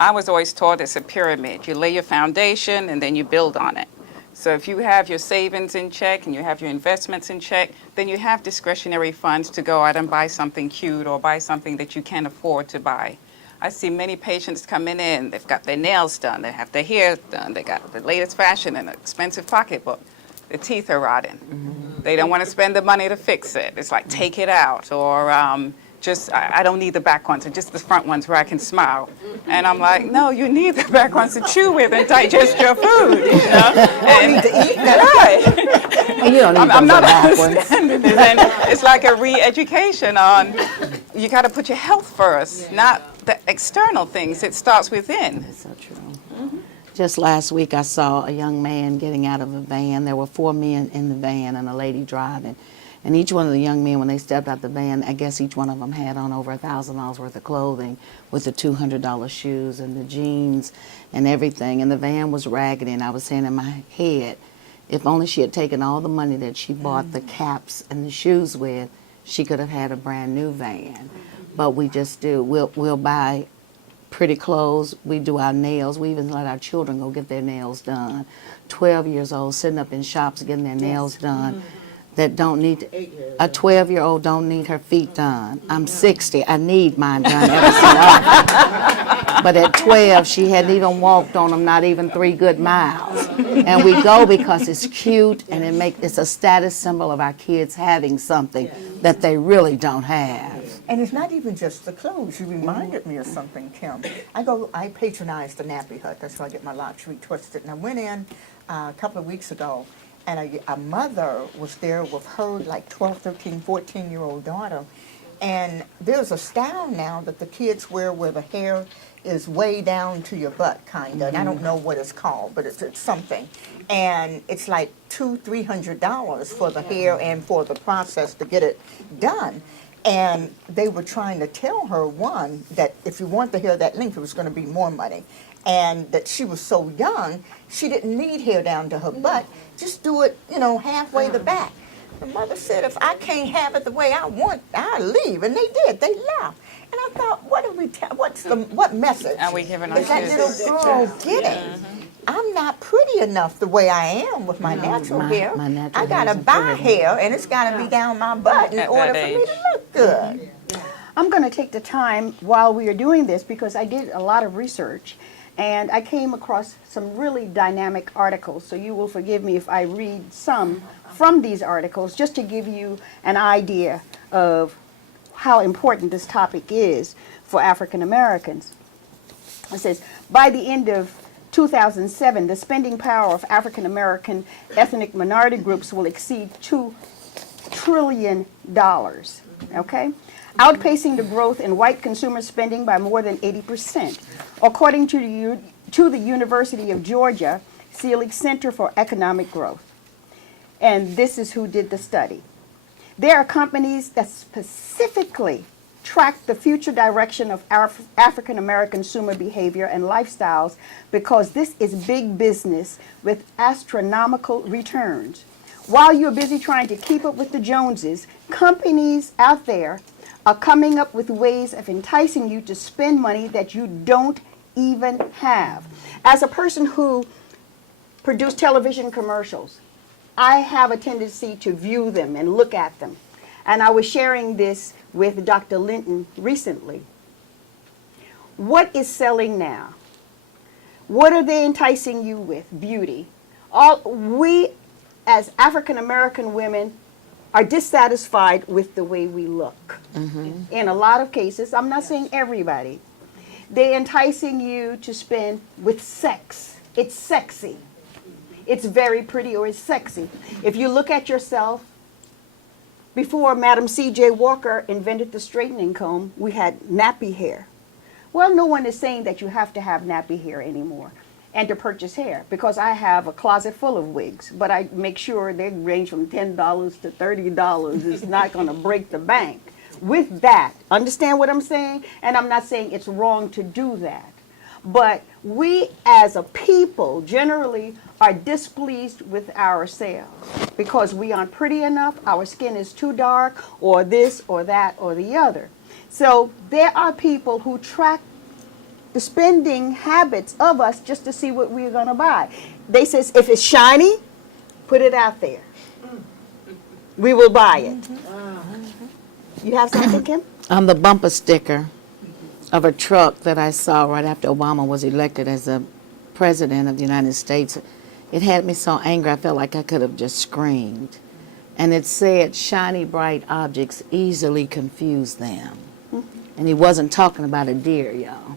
I was always taught it's a pyramid. You lay your foundation and then you build on it. So if you have your savings in check and you have your investments in check, then you have discretionary funds to go out and buy something cute or buy something that you can afford to buy. I see many patients coming in, they've got their nails done, they have their hair done, they got the latest fashion and an expensive pocketbook. The teeth are rotting. They don't want to spend the money to fix it. It's like, take it out, or I don't need the back ones, just the front ones where I can smile. And I'm like, no, you need the back ones to chew with and digest your food, you know? And, need to eat right. And you don't need I'm not back ones. understanding it. And it's like a re-education on, you got to put your health first, not the external things. It starts within. That's so true. Just last week, I saw a young man getting out of a van. There were 4 men in the van and a lady driving. And each one of the young men, when they stepped out the van, I guess each one of them had on over $1,000 worth of clothing with the $200 shoes and the jeans and everything. And the van was raggedy. And I was saying in my head, if only she had taken all the money that she bought the caps and the shoes with, she could have had a brand new van. But we just do. We'll buy pretty clothes. We do our nails. We even let our children go get their nails done. 12 years old sitting up in shops getting their nails done that don't need, a 12-year-old don't need her feet done. I'm 60. I need mine done every so often. But at 12, she hadn't even walked on them, not even 3 good miles. And we go because it's cute and it's a status symbol of our kids having something that they really don't have. And it's not even just the clothes. You reminded me of something, Kim. I patronize the Nappy Hut. That's where I get my lottery twisted. And I went in a couple of weeks ago, and a mother was there with her like 12, 13, 14-year-old daughter. And there's a style now that the kids wear where the hair is way down to your butt, kind of. And I don't know what it's called, but it's something. And it's like $200-300 for the hair and for the process to get it done. And they were trying to tell her, one, that if you want the hair that length, it was going to be more money. And that she was so young, she didn't need hair down to her butt. Just do it, halfway the back. The mother said, if I can't have it the way I want, I'll leave. And they did. They left. And I thought, what message Are we giving our is that kids? little girl getting? I'm not pretty enough the way I am with my natural hair. my natural I gotta hair is buy pretty. hair, and it's gotta be down my butt in At order that for me age. to look good. I'm going to take the time while we are doing this because I did a lot of research and I came across some really dynamic articles. So you will forgive me if I read some from these articles just to give you an idea of how important this topic is for African Americans. It says, by the end of 2007, the spending power of African American ethnic minority groups will exceed $2 trillion. Okay? Outpacing the growth in white consumer spending by more than 80%. According to the University of Georgia Selig Center for Economic Growth. And this is who did the study. There are companies that specifically track the future direction of African American consumer behavior and lifestyles because this is big business with astronomical returns. While you're busy trying to keep up with the Joneses, companies out there are coming up with ways of enticing you to spend money that you don't even have. As a person who produced television commercials, I have a tendency to view them and look at them. And I was sharing this with Dr. Linton recently. What is selling now? What are they enticing you with? Beauty. We, as African American women, are dissatisfied with the way we look. In a lot of cases, I'm not saying everybody. They're enticing you to spend with sex. It's sexy. It's very pretty or it's sexy. If you look at yourself, before Madam C.J. Walker invented the straightening comb, we had nappy hair. Well, no one is saying that you have to have nappy hair anymore and to purchase hair, because I have a closet full of wigs, but I make sure they range from $10 to $30. It's not going to break the bank. With that, understand what I'm saying? And I'm not saying it's wrong to do that. But we as a people generally are displeased with ourselves because we aren't pretty enough, our skin is too dark, or this or that or the other. So there are people who track the spending habits of us just to see what we're going to buy. They says if it's shiny, put it out there. We will buy it. You have something, Kim? On the bumper sticker of a truck that I saw right after Obama was elected as the president of the United States, it had me so angry I felt like I could have just screamed. And it said, shiny bright objects easily confuse them. And he wasn't talking about a deer, y'all.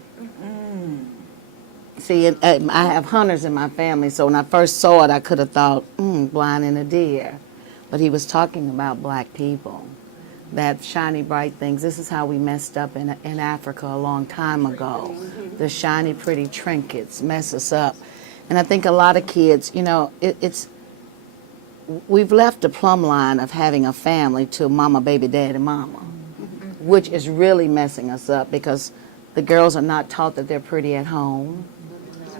See, I have hunters in my family, so when I first saw it, I could have thought, blinding a deer. But he was talking about black people, that shiny bright things. This is how we messed up in Africa a long time ago. The shiny, pretty trinkets mess us up. And I think a lot of kids, you know, we've left the plumb line of having a family to mama, baby, daddy, mama, which is really messing us up because the girls are not taught that they're pretty at home.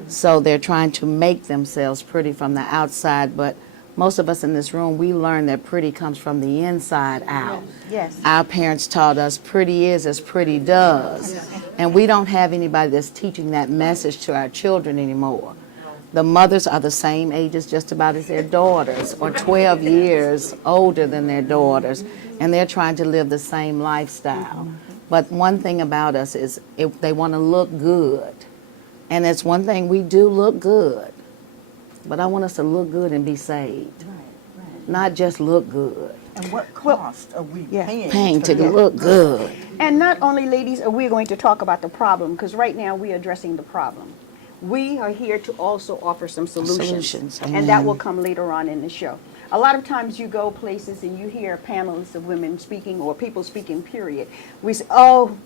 So they're trying to make themselves pretty from the outside, but most of us in this room, we learn that pretty comes from the inside out. Yes. Our parents taught us pretty is as pretty does. And we don't have anybody that's teaching that message to our children anymore. The mothers are the same ages just about as their daughters, or 12 years older than their daughters, and they're trying to live the same lifestyle. But one thing about us is if they want to look good. And it's one thing, we do look good. But I want us to look good and be saved. Not just look good. And what cost are we Paying to look good. And not only, ladies, are we going to talk about the problem, because right now we're addressing the problem. We are here to also offer some solutions. And that will come later on in the show. A lot of times you go places and you hear panelists of women speaking or people speaking, period. We say, oh,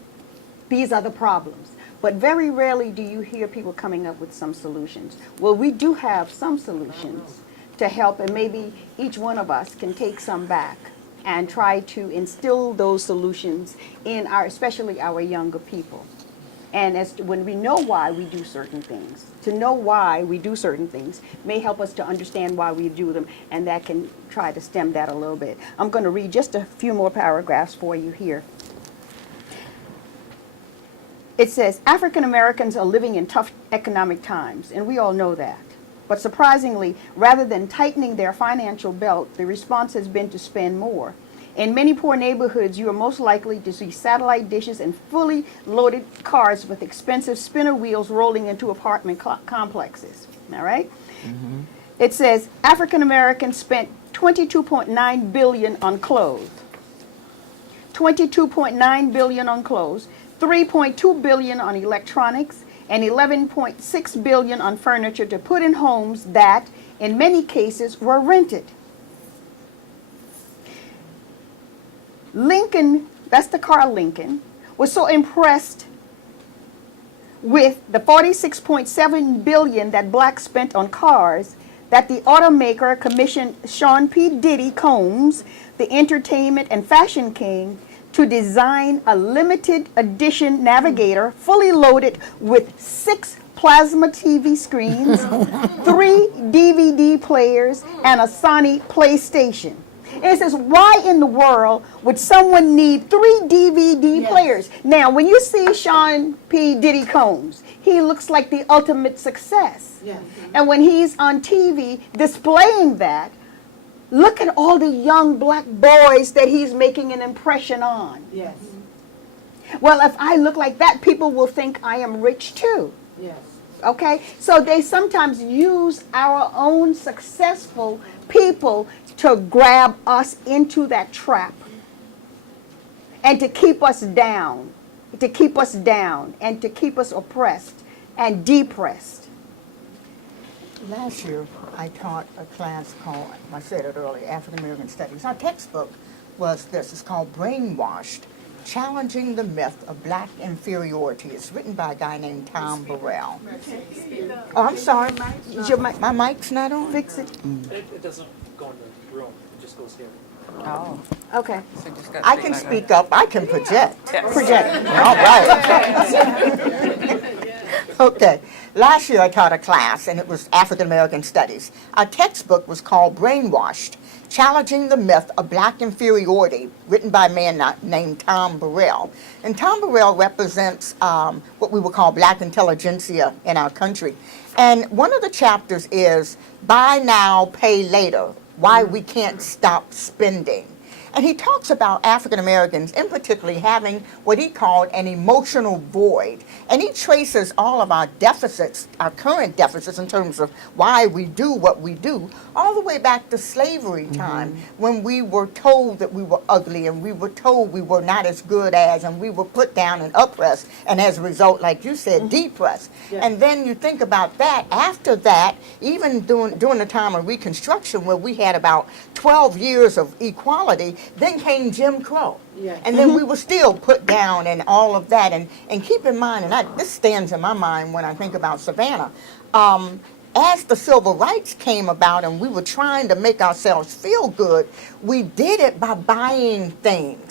these are the problems. But very rarely do you hear people coming up with some solutions. Well, we do have some solutions to help, and maybe each one of us can take some back and try to instill those solutions in especially our younger people. And when we know why we do certain things, to know why we do certain things may help us to understand why we do them, and that can try to stem that a little bit. I'm going to read just a few more paragraphs for you here. It says, African Americans are living in tough economic times, and we all know that. But surprisingly, rather than tightening their financial belt, the response has been to spend more. In many poor neighborhoods, you are most likely to see satellite dishes and fully loaded cars with expensive spinner wheels rolling into apartment complexes. All right? It says, African Americans spent $22.9 billion on clothes. $22.9 billion on clothes. $3.2 billion on electronics, and $11.6 billion on furniture to put in homes that, in many cases, were rented. Lincoln, that's the car Lincoln, was so impressed with the $46.7 billion that blacks spent on cars that the automaker commissioned Sean P. Diddy Combs, the entertainment and fashion king, to design a limited edition Navigator fully loaded with 6 plasma TV screens, 3 DVD players, and a Sony PlayStation. And it says, why in the world would someone need 3 DVD players? Now, when you see Sean P. Diddy Combs, he looks like the ultimate success. And when he's on TV displaying that, look at all the young black boys that he's making an impression on. Yes. Well, if I look like that, people will think I am rich too. Yes. Okay? So they sometimes use our own successful people to grab us into that trap and to keep us down, and to keep us oppressed and depressed. Last year, I taught a class called, I said it earlier, African American Studies. Our textbook was this. It's called Brainwashed, Challenging the Myth of Black Inferiority. It's written by a guy named Tom Burrell. Oh, I'm sorry. Is my mic's not on? Fix it. It doesn't go in the room, it just goes here. Oh. Okay. So just gotta I say can like speak up. I can project. Yes. Project. All right. Okay. Last year I taught a class, and it was African American Studies. Our textbook was called Brainwashed, Challenging the Myth of Black Inferiority, written by a man named Tom Burrell. And Tom Burrell represents what we would call black intelligentsia in our country. And one of the chapters is Buy Now, Pay Later, Why We Can't Stop Spending. And he talks about African Americans, in particular, having what he called an emotional void. And he traces all of our deficits, our current deficits in terms of why we do what we do, all the way back to slavery time, when we were told that we were ugly and we were told we were not as good as, and we were put down and oppressed, and as a result, like you said, depressed. And then you think about that, after that, even during the time of Reconstruction, where we had about 12 years of equality, then came Jim Crow. And then we were still put down and all of that. And keep in mind, and this stands in my mind when I think about Savannah, as the civil rights came about and we were trying to make ourselves feel good, we did it by buying things.